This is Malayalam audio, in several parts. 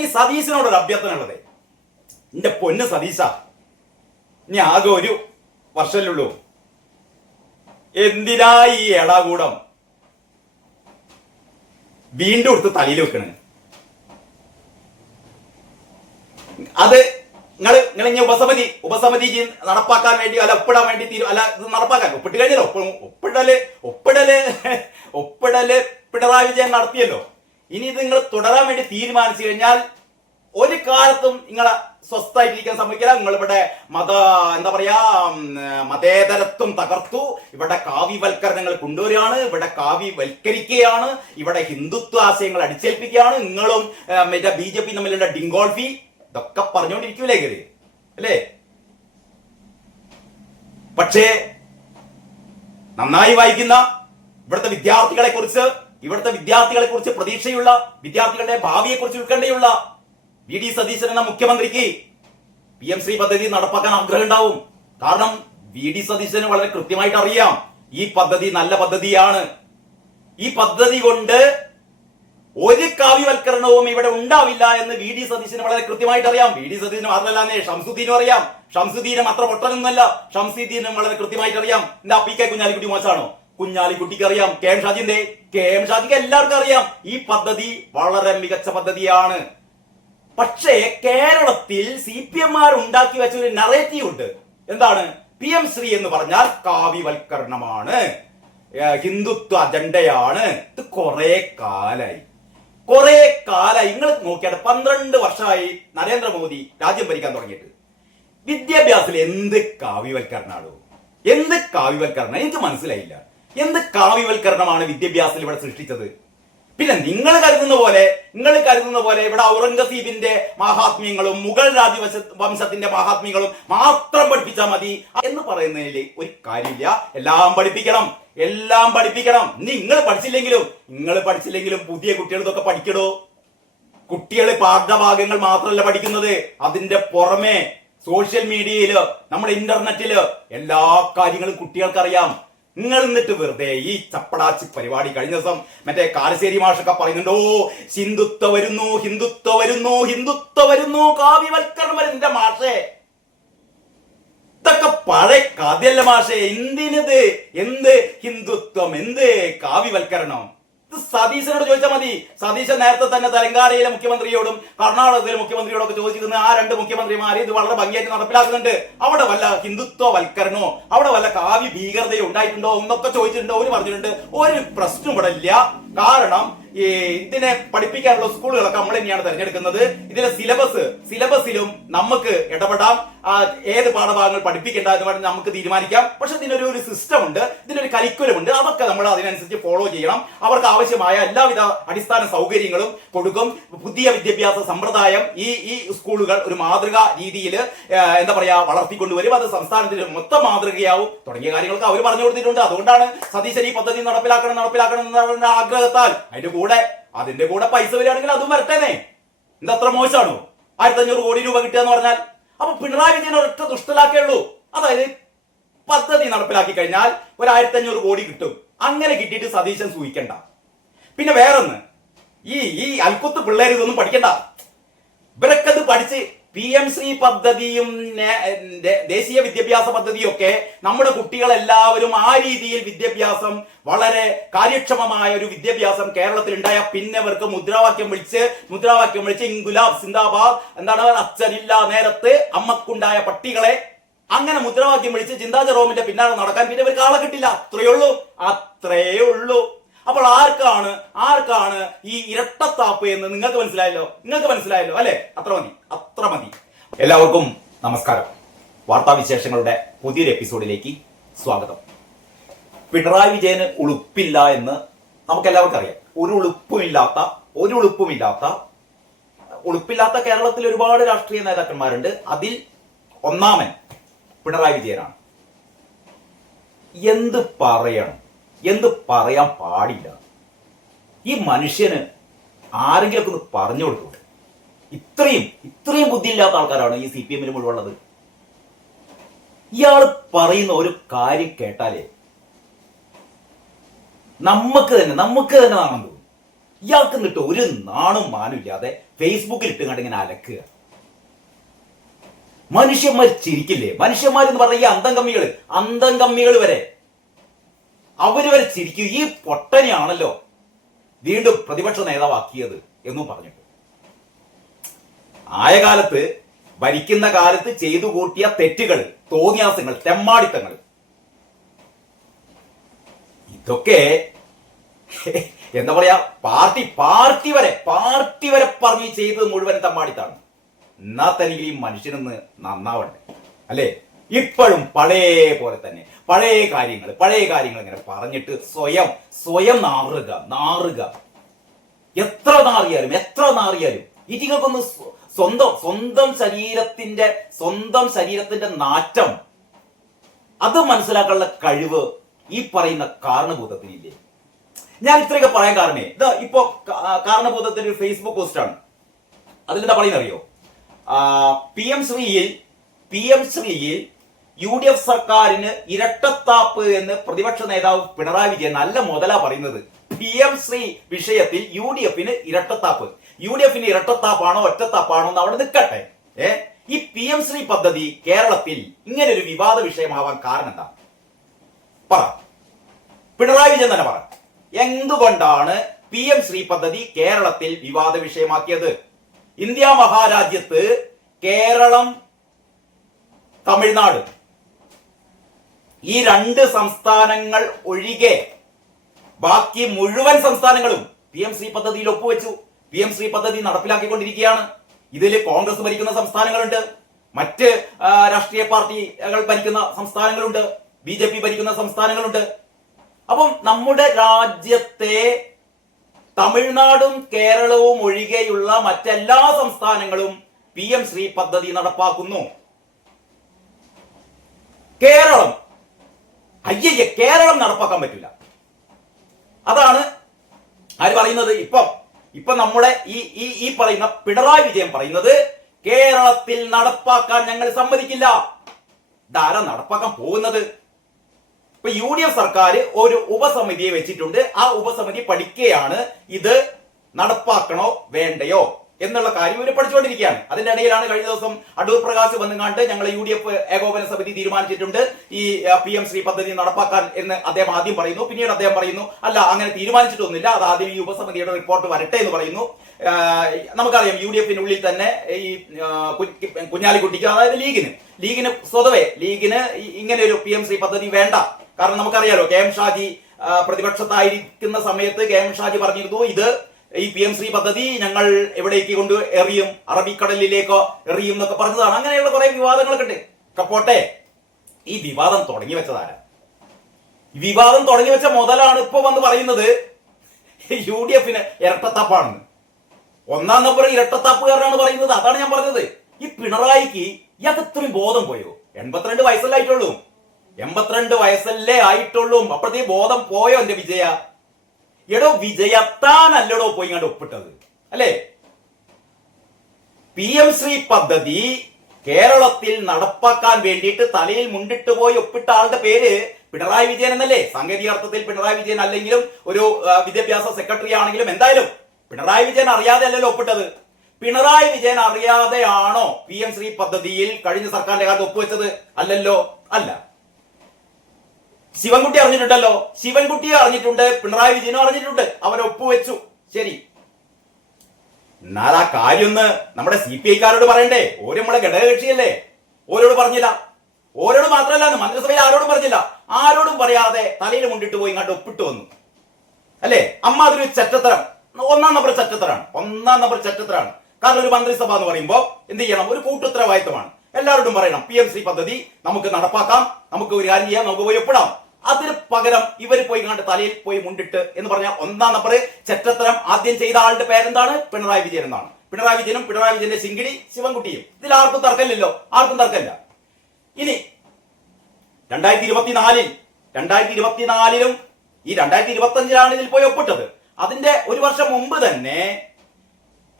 ഈ സതീശനോടൊരു അഭ്യർത്ഥന ഉള്ളത്, എന്റെ പൊന്ന് സതീശ, ഇനി ആകെ ഒരു വർഷമല്ലുള്ളൂ, എന്തിനാ ഈ എടാകൂടം വീണ്ടും എടുത്ത് തലയിൽ വെക്കണ്? അത് നിങ്ങൾ ഇനി ഉപസമിതി നടപ്പാക്കാൻ വേണ്ടി അല്ല ഒപ്പിടാൻ വേണ്ടി അല്ല നടപ്പാക്കാൻ ഒപ്പിട്ട് കഴിഞ്ഞല്ലോ. ഒപ്പിടല് പിണറായി വിജയൻ നടത്തിയല്ലോ. ഇനി ഇത് നിങ്ങൾ തുടരാൻ വേണ്ടി തീരുമാനിച്ചു കഴിഞ്ഞാൽ ഒരു കാലത്തും നിങ്ങളെ സ്വസ്ഥായിട്ടിരിക്കാൻ സമ്മതിക്കില്ല. നിങ്ങൾ ഇവിടെ എന്താ പറയാ മതേതരത്വം തകർത്തു, ഇവിടെ കാവ്യവൽക്കരണങ്ങൾ കൊണ്ടുവരികയാണ്, ഇവിടെ കാവ്യവൽക്കരിക്കുകയാണ്, ഇവിടെ ഹിന്ദുത്വ ആശയങ്ങൾ അടിച്ചേൽപ്പിക്കുകയാണ്. നിങ്ങളും മറ്റേ BJP തമ്മിലുള്ള ഡിങ്കോൾഫി ഇതൊക്കെ പറഞ്ഞുകൊണ്ടിരിക്കൂലേ കയറി അല്ലേ? പക്ഷേ നന്നായി വായിക്കുന്ന ഇവിടുത്തെ വിദ്യാർത്ഥികളെ കുറിച്ച് പ്രതീക്ഷയുള്ള, വിദ്യാർത്ഥികളുടെ ഭാവിയെ കുറിച്ച് ഉത്കണ്ഠയുള്ള VD സതീശൻ എന്ന മുഖ്യമന്ത്രിക്ക് PM ശ്രീ പദ്ധതി നടപ്പാക്കാൻ ആഗ്രഹം ഉണ്ടാവും. കാരണം VD സതീശന് വളരെ കൃത്യമായിട്ട് അറിയാം ഈ പദ്ധതി നല്ല പദ്ധതിയാണ്. ഈ പദ്ധതി കൊണ്ട് ഒരു കാവ്യവൽക്കരണവും ഇവിടെ ഉണ്ടാവില്ല എന്ന് VD സതീശന് വളരെ കൃത്യമായിട്ട് അറിയാം. VD സതീശന് മാത്രമല്ല, ഷംസുദ്ദീനും അറിയാം. ഷംസുദ്ദീനും അത്ര പൊട്ടനൊന്നുമല്ല, ഷംസുദ്ദീനും വളരെ കൃത്യമായിട്ട് അറിയാം. എന്താ PK കുഞ്ഞാലിക്കുട്ടി മോശമാണോ? കുഞ്ഞാലിക്കുട്ടിക്ക് അറിയാം. KM ഷാജിക്ക് എല്ലാവർക്കും അറിയാം ഈ പദ്ധതി വളരെ മികച്ച പദ്ധതിയാണ്. പക്ഷേ കേരളത്തിൽ CPM ഉണ്ടാക്കി വെച്ച ഒരു നറേറ്റീവ് ഉണ്ട്. എന്താണ്? PM ശ്രീ എന്ന് പറഞ്ഞാൽ കാവ്യവൽക്കരണമാണ്, ഹിന്ദുത്വ അജണ്ടയാണ്. ഇത് കുറെ കാലായി. നിങ്ങൾ നോക്കിയാൽ 12 വർഷമായി നരേന്ദ്രമോദി രാജ്യം ഭരിക്കാൻ തുടങ്ങിയിട്ട്. വിദ്യാഭ്യാസത്തിൽ എന്ത് കാവ്യവൽക്കരണമാണോ? എന്ത് കാവ്യവൽക്കരണം? എനിക്ക് മനസ്സിലായില്ല. എന്ത് കാവ്യവൽക്കരണമാണ് വിദ്യാഭ്യാസത്തിൽ ഇവിടെ സൃഷ്ടിച്ചത്? പിന്നെ നിങ്ങൾ കരുതുന്ന പോലെ ഇവിടെ ഔറംഗസീബിന്റെ മഹാത്മ്യങ്ങളും മുഗൾ രാജവംശത്തിന്റെ മഹാത്മ്യങ്ങളും മാത്രം പഠിപ്പിച്ചാൽ മതി എന്ന് പറയുന്നതിൽ ഒരു കാര്യമില്ല. എല്ലാം പഠിപ്പിക്കണം. നിങ്ങൾ പഠിച്ചില്ലെങ്കിലും പുതിയ കുട്ടികൾ ഇതൊക്കെ പഠിക്കണോ? കുട്ടികൾ പാഠഭാഗങ്ങൾ മാത്രമല്ല പഠിക്കുന്നത്, അതിന്റെ പുറമെ സോഷ്യൽ മീഡിയയില്, നമ്മുടെ ഇന്റർനെറ്റില് എല്ലാ കാര്യങ്ങളും കുട്ടികൾക്കറിയാം. നിങ്ങൾ എന്നിട്ട് വെറുതെ ഈ ചപ്പടാച്ചി പരിപാടി കഴിഞ്ഞ ദിവസം മറ്റേ കാരശ്ശേരി മാഷൊക്കെ പറയുന്നുണ്ടോ, ഹിന്ദുത്വ വരുന്നു, കാവ്യവൽക്കരണം വരുന്ന മാഷേ. ഇതൊക്കെ പഴയ കഥയല്ല മാഷേ. എന്ത് ഹിന്ദുത്വം, എന്ത് കാവ്യവൽക്കരണം? ഇത് സതീശനോട് ചോദിച്ചാൽ മതി. സതീശൻ നേരത്തെ തന്നെ തെലങ്കാനയിലെ മുഖ്യമന്ത്രിയോടും കർണാടകത്തിലെ മുഖ്യമന്ത്രിയോടും ഒക്കെ ചോദിച്ചിരിക്കുന്ന ആ 2 മുഖ്യമന്ത്രിമാരെ ഇത് വളരെ ഭംഗിയായിട്ട് നടപ്പിലാക്കുന്നുണ്ട്. അവിടെ വല്ല ഹിന്ദുത്വവൽക്കരണോ, അവിടെ വല്ല കാവ്യ ഭീകരതയോ ഉണ്ടായിട്ടുണ്ടോ എന്നൊക്കെ ചോദിച്ചിട്ടുണ്ടോ? ഒരു പറഞ്ഞിട്ടുണ്ട്. ഒരു പ്രശ്നം ഇവിടെ ഇല്ല. കാരണം ഇതിനെ പഠിപ്പിക്കാനുള്ള സ്കൂളുകളൊക്കെ നമ്മൾ തന്നെയാണ് തിരഞ്ഞെടുക്കുന്നത്. ഇതിലെ സിലബസിലും നമുക്ക് ഇടപെടാം. ഏത് പാഠഭാഗങ്ങൾ പഠിപ്പിക്കേണ്ട എന്ന് പറഞ്ഞാൽ നമുക്ക് തീരുമാനിക്കാം. പക്ഷെ ഇതിനൊരു സിസ്റ്റം ഉണ്ട്, ഇതിനൊരു കരിക്കുലം ഉണ്ട്. അതൊക്കെ നമ്മൾ അതിനനുസരിച്ച് ഫോളോ ചെയ്യണം. അവർക്ക് ആവശ്യമായ എല്ലാവിധ അടിസ്ഥാന സൗകര്യങ്ങളും കൊടുക്കും. പുതിയ വിദ്യാഭ്യാസ സമ്പ്രദായം ഈ സ്കൂളുകൾ ഒരു മാതൃകാ രീതിയിൽ എന്താ പറയാ വളർത്തിക്കൊണ്ടുവരും. അത് സംസ്ഥാനത്തിന് മൊത്തം മാതൃകയാവും. തുടങ്ങിയ കാര്യങ്ങളൊക്കെ അവർ പറഞ്ഞു കൊടുത്തിട്ടുണ്ട്. അതുകൊണ്ടാണ് സതീശൻ ഈ പദ്ധതി നടപ്പിലാക്കണം എന്ന ആഗ്രഹത്താൽ അതിന്റെ കൂടെ പൈസ വരികയാണെങ്കിൽ അതും വരട്ടേനെ. എന്താ അത്ര മോശമാണോ 1500 കോടി രൂപ കിട്ടുക എന്ന് പറഞ്ഞാൽ? അപ്പൊ പിണറായി വിജയൻ ഒരൊറ്റ ദുഷ്ടലാക്കേ ഉള്ളൂ. അതായത് പദ്ധതി നടപ്പിലാക്കി കഴിഞ്ഞാൽ 1500 കോടി കിട്ടും. അങ്ങനെ കിട്ടിയിട്ട് സതീശൻ സൂഹിക്കണ്ട. പിന്നെ വേറൊന്ന്, ഈ അൽക്കുത്ത് പിള്ളേർ ഇതൊന്നും പഠിക്കണ്ട. ഇവരൊക്കെ ഇത് പഠിച്ച് PM ശ്രീ പദ്ധതിയും ദേശീയ വിദ്യാഭ്യാസ പദ്ധതിയും ഒക്കെ നമ്മുടെ കുട്ടികളെല്ലാവരും ആ രീതിയിൽ വിദ്യാഭ്യാസം, വളരെ കാര്യക്ഷമമായ ഒരു വിദ്യാഭ്യാസം കേരളത്തിൽ ഉണ്ടായ പിന്നെ അവർക്ക് മുദ്രാവാക്യം വിളിച്ച് ഇൻകുലാബ് സിന്ദാബാദ്, എന്താണ് അച്ഛനില്ല നേരത്ത് അമ്മക്കുണ്ടായ പട്ടികളെ, അങ്ങനെ മുദ്രാവാക്യം വിളിച്ച് ചിന്താ ജെറോമിന്റെ പിന്നാലെ നടക്കാൻ പിന്നെ ഇവർക്ക് ആളെ കിട്ടില്ല. അത്രയേ ഉള്ളൂ. അപ്പോൾ ആർക്കാണ് ഈ ഇരട്ടത്താപ്പ് എന്ന് നിങ്ങൾക്ക് മനസ്സിലായല്ലോ അല്ലെ? അത്ര മതി. എല്ലാവർക്കും നമസ്കാരം. വാർത്താവിശേഷങ്ങളുടെ പുതിയൊരു എപ്പിസോഡിലേക്ക് സ്വാഗതം. പിണറായി വിജയന് ഉളുപ്പില്ല എന്ന് നമുക്ക് എല്ലാവർക്കും അറിയാം. ഉളുപ്പില്ലാത്ത കേരളത്തിൽ ഒരുപാട് രാഷ്ട്രീയ നേതാക്കന്മാരുണ്ട്. അതിൽ ഒന്നാമൻ പിണറായി വിജയനാണ്. എന്ത് പറയാൻ പാടില്ല. ഈ മനുഷ്യന് ആരെങ്കിലും ഒന്ന് പറഞ്ഞു കൊടുത്തു. ഇത്രയും ബുദ്ധിയില്ലാത്ത ആൾക്കാരാണ് ഈ CPM മുഴുവനുള്ളത്. ഇയാൾ പറയുന്ന ഒരു കാര്യം കേട്ടാലേ നമുക്ക് തന്നെ നാണം തോന്നും. ഇയാൾക്ക് എന്നിട്ട് ഒരു നാണും മാനും ഇല്ലാതെ ഫേസ്ബുക്കിൽ ഇട്ട് കണ്ട് ഇങ്ങനെ അലക്കുക. മനുഷ്യന്മാർ ചിരിക്കില്ലേ? മനുഷ്യന്മാരെന്ന് പറഞ്ഞ ഈ അന്തം കമ്മികൾ വരെ അവര് വരെ ചിരിക്കും. ഈ പൊട്ടനെയാണല്ലോ വീണ്ടും പ്രതിപക്ഷ നേതാവാക്കിയത് എന്നും പറഞ്ഞിട്ട് ആയ കാലത്ത് ഭരിക്കുന്ന കാലത്ത് ചെയ്തു കൂട്ടിയ തെറ്റുകൾ, തോന്നിയാസങ്ങൾ, തെമ്മാടിത്തങ്ങൾ, ഇതൊക്കെ എന്താ പറയാ, പാർട്ടി വരെ പറഞ്ഞ് ചെയ്തത് മുഴുവൻ തെമ്മാടിത്താണ്. എന്നാ തന്നെ ഈ മനുഷ്യനൊന്ന് നന്നാവണ്ടേ അല്ലേ? ഇപ്പോഴും പഴയ പോലെ തന്നെ പഴയ കാര്യങ്ങൾ ഇങ്ങനെ പറഞ്ഞിട്ട് സ്വയം നാറുക. എത്ര നാറിയാലും ഇതിങ്ങൾക്കൊന്ന് സ്വന്തം ശരീരത്തിന്റെ നാറ്റം അത് മനസ്സിലാക്കാനുള്ള കഴിവ് ഈ പറയുന്ന കാരണഭൂതത്തിനില്ലേ? ഞാൻ ഇത്രയൊക്കെ പറയാൻ കാരണേ, ഇതാ ഇപ്പൊ കാരണഭൂതത്തിന്റെ ഒരു ഫേസ്ബുക്ക് പോസ്റ്റാണ്. അതിലെന്താ പറയുന്നത് അറിയോ? PM ശ്രീയിൽ UDF സർക്കാരിന് ഇരട്ടത്താപ്പ് എന്ന് പ്രതിപക്ഷ നേതാവ് പിണറായി വിജയൻ നല്ല മുതലാ പറയുന്നത്. PM ശ്രീ വിഷയത്തിൽ UDFന് ഇരട്ടത്താപ്പ്. UDFന് ഇരട്ടത്താപ്പാണോ ഒറ്റത്താപ്പാണോ എന്ന് അവിടെ നിൽക്കട്ടെ. ഈ PM ശ്രീ പദ്ധതി കേരളത്തിൽ ഇങ്ങനെ ഒരു വിവാദ വിഷയമാവാൻ കാരണം എന്താ? പറ, പിണറായി വിജയൻ തന്നെ പറ. എന്തുകൊണ്ടാണ് PM ശ്രീ പദ്ധതി കേരളത്തിൽ വിവാദ വിഷയമാക്കിയത്? ഇന്ത്യ മഹാരാജ്യത്ത് കേരളം, തമിഴ്നാട് ഈ 2 സംസ്ഥാനങ്ങൾ ഒഴികെ ബാക്കി മുഴുവൻ സംസ്ഥാനങ്ങളും PM ശ്രീ പദ്ധതിയിൽ ഒപ്പുവെച്ചു. PM ശ്രീ പദ്ധതി നടപ്പിലാക്കിക്കൊണ്ടിരിക്കുകയാണ്. ഇതിൽ കോൺഗ്രസ് ഭരിക്കുന്ന സംസ്ഥാനങ്ങളുണ്ട്, മറ്റ് രാഷ്ട്രീയ പാർട്ടികൾ ഭരിക്കുന്ന സംസ്ഥാനങ്ങളുണ്ട്, BJP ഭരിക്കുന്ന സംസ്ഥാനങ്ങളുണ്ട്. അപ്പം നമ്മുടെ രാജ്യത്തെ തമിഴ്നാടും കേരളവും ഒഴികെയുള്ള മറ്റെല്ലാ സംസ്ഥാനങ്ങളും PM ശ്രീ പദ്ധതി നടപ്പാക്കുന്നു. കേരളം നടപ്പാക്കാൻ പറ്റില്ല. അതാണ് ആര് പറയുന്നത്? ഇപ്പൊ നമ്മുടെ ഈ പറയുന്ന പിണറായി വിജയൻ പറയുന്നത് കേരളത്തിൽ നടപ്പാക്കാൻ ഞങ്ങൾ സമ്മതിക്കില്ല. ധാരാ നടപ്പാക്കാൻ പോകുന്നത്? ഇപ്പൊ UDF സർക്കാർ ഒരു ഉപസമിതിയെ വെച്ചിട്ടുണ്ട്. ആ ഉപസമിതി പഠിക്കുകയാണ് ഇത് നടപ്പാക്കണോ വേണ്ടയോ എന്നുള്ള കാര്യം ഇവർ പഠിച്ചുകൊണ്ടിരിക്കുകയാണ്. അതിന്റെ ഇടയിലാണ് കഴിഞ്ഞ ദിവസം അടൂർ പ്രകാശ് വന്നുകാണ്ട് ഞങ്ങൾ UDF ഏകോപന സമിതി തീരുമാനിച്ചിട്ടുണ്ട് ഈ PM ശ്രീ പദ്ധതി നടപ്പാക്കാൻ എന്ന് അദ്ദേഹം ആദ്യം പറയുന്നു. പിന്നീട് അദ്ദേഹം പറയുന്നു അല്ല, അങ്ങനെ തീരുമാനിച്ചിട്ടൊന്നുമില്ല, അത് ആദ്യം ഈ ഉപസമിതിയുടെ റിപ്പോർട്ട് വരട്ടെ എന്ന് പറയുന്നു. നമുക്കറിയാം UDFിനുള്ളിൽ തന്നെ ഈ കുഞ്ഞാലിക്കുട്ടിക്ക്, അതായത് ലീഗിന് സ്വതവേ ഇങ്ങനെ ഒരു PM ശ്രീ പദ്ധതി വേണ്ട. കാരണം നമുക്കറിയാലോ, KM ഷാജി പ്രതിപക്ഷത്തായിരിക്കുന്ന സമയത്ത് KM ഷാജി പറഞ്ഞിരുന്നു ഇത് ഈ PM ശ്രീ പദ്ധതി ഞങ്ങൾ എവിടേക്ക് കൊണ്ട് എറിയും, അറബിക്കടലിലേക്കോ എറിയും എന്നൊക്കെ പറഞ്ഞതാണ്. അങ്ങനെയുള്ള കുറെ വിവാദങ്ങളൊക്കെ ഉണ്ട്. പോട്ടെ, ഈ വിവാദം തുടങ്ങി വെച്ചതാരാ? വിവാദം തുടങ്ങി വെച്ച മുതലാണ് ഇപ്പൊ വന്ന് പറയുന്നത് UDFന് ഇരട്ടത്താപ്പാണെന്ന്. 1-ാം നമ്പർ ഇരട്ടത്താപ്പുകാരനാണ് പറയുന്നത്. അതാണ് ഞാൻ പറഞ്ഞത്. ഈ പിണറായിക്ക് ഇയാൾക്ക് ഇത്രയും ബോധം പോയോ? 82 വയസ്സല്ലേ ആയിട്ടുള്ളൂ. 82 വയസ്സല്ലേ ആയിട്ടുള്ളൂ. അപ്പോഴത്തേക്ക് ബോധം പോയോ എന്റെ വിജയ? എടോ വിജയത്താനല്ലടോ പോയി കണ്ട് ഒപ്പിട്ടത് അല്ലേ? PM ശ്രീ പദ്ധതി കേരളത്തിൽ നടപ്പാക്കാൻ വേണ്ടിയിട്ട് തലയിൽ മുണ്ടിട്ട് പോയി ഒപ്പിട്ട ആളുടെ പേര് പിണറായി വിജയൻ എന്നല്ലേ? സാങ്കേതിക അർത്ഥത്തിൽ പിണറായി വിജയൻ അല്ലെങ്കിലും ഒരു വിദ്യാഭ്യാസ സെക്രട്ടറി ആണെങ്കിലും എന്തായാലും പിണറായി വിജയൻ അറിയാതെ അല്ലല്ലോ ഒപ്പിട്ടത്. പിണറായി വിജയൻ അറിയാതെയാണോ PM ശ്രീ പദ്ധതിയിൽ കഴിഞ്ഞ സർക്കാരിന്റെ കാലത്ത് ഒപ്പുവെച്ചത്? അല്ലല്ലോ, അല്ല. ശിവൻകുട്ടി അറിഞ്ഞിട്ടുണ്ടല്ലോ, ശിവൻകുട്ടി അറിഞ്ഞിട്ടുണ്ട്, പിണറായി വിജയനും അറിഞ്ഞിട്ടുണ്ട്, അവൻ ഒപ്പുവെച്ചു. ശരി, എന്നാൽ ആ കാര്യം ഒന്ന് നമ്മുടെ CPI-ക്കാരോട് പറയണ്ടേ? ഓരോ നമ്മളെ ഘടകകക്ഷിയല്ലേ, ഓരോട് പറഞ്ഞില്ല. ഓരോട് മാത്രമല്ല, മന്ത്രിസഭയിൽ ആരോടും പറഞ്ഞില്ല. ആരോടും പറയാതെ തലയിൽ മുണ്ടിട്ട് പോയി ഇങ്ങോട്ട് ഒപ്പിട്ട് വന്നു അല്ലേ? അമ്മ അതൊരു ചെറ്റത്തരം, 1-ാം നമ്പർ ചെറ്റത്തരാണ്. കാരണം ഒരു മന്ത്രിസഭ എന്ന് പറയുമ്പോൾ എന്ത് ചെയ്യണം? ഒരു കൂട്ടുത്തരവാദിത്തമാണ്. എല്ലാവരോടും പറയണം PM ശ്രീ പദ്ധതി നമുക്ക് നടപ്പാക്കാം, നമുക്ക് ഒരു കാര്യം ചെയ്യാം, നമുക്ക് പോയി ഒപ്പിടാം. അതിന് പകരം ഇവർ പോയി കണ്ട് തലയിൽ പോയി മുണ്ടിട്ട് എന്ന് പറഞ്ഞാൽ 1-ാം നമ്പർ ചെറ്റത്തരം ആദ്യം ചെയ്ത ആളുടെ പേരെന്താണ്? പിണറായി വിജയൻ എന്നാണ്. പിണറായി വിജയനും പിണറായി വിജയന്റെ ചിങ്കിടി ശിവൻകുട്ടിയും. ഇതിൽ ആർക്കും തർക്കമില്ലല്ലോ, ആർക്കും തർക്കമില്ല. ഇനി 2024-ലും ഈ 2025-ലാണ് ഇതിൽ പോയി ഒപ്പിട്ടത്. അതിന്റെ ഒരു വർഷം മുമ്പ് തന്നെ